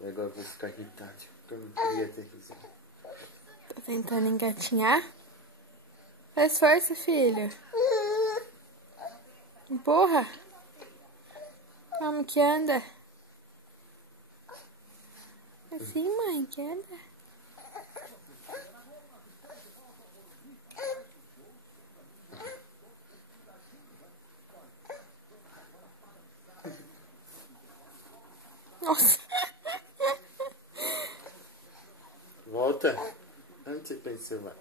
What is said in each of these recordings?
E agora eu vou ficar irritado, porque eu não queria ter risado. Tá tentando engatinhar? Faz força, filho. Empurra. Como que anda? Assim, mãe, que anda. Nossa. Volta. Onde você pensa que você vai?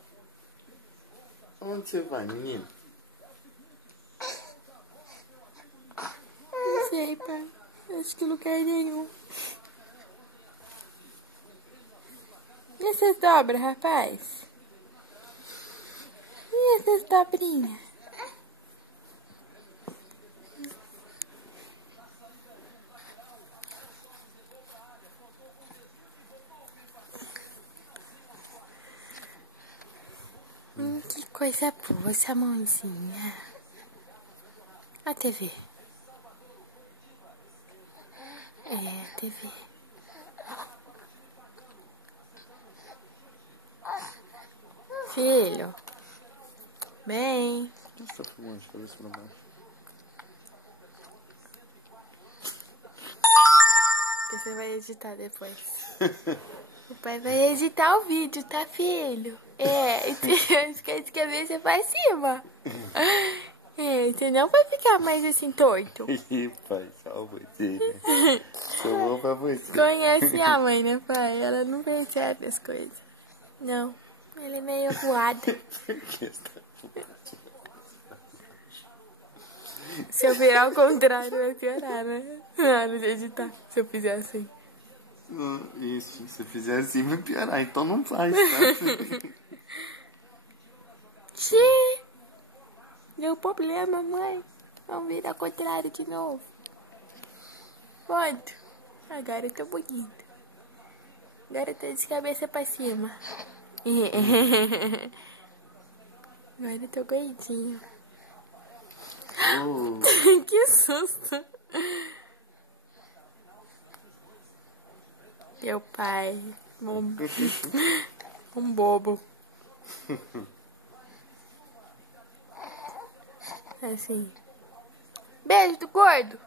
Onde você vai, menino? Não sei, pai. Acho que lugar nenhum. E essas dobras, rapaz? E essas dobrinhas? Que coisa boa essa mãozinha. A TV. É, a TV. Filho. Bem. O que você tá fumando de cabeça pra baixo? Que você vai editar depois. O pai vai editar o vídeo, tá, filho? É, esquece de cabeça pra cima. É, senão vai ficar mais assim torto. Ih, pai, só você, né? Sou bom pra você. Conhece a mãe, né, pai? Ela não percebe as coisas. Não, ela é meio voada. Por que você tá fumando? Se eu virar ao contrário, vai piorar, né? Na hora de editar, se eu fizer assim. Isso, se fizer assim vai piorar, então não faz, tá? Xiii! Deu problema, mãe. Vamos virar ao contrário de novo. Pronto. Agora eu tô bonita. Agora eu tô de cabeça pra cima. Agora eu tô gordinho. Oh. Que susto. Meu pai. Um bobo. Assim. Beijo do gordo.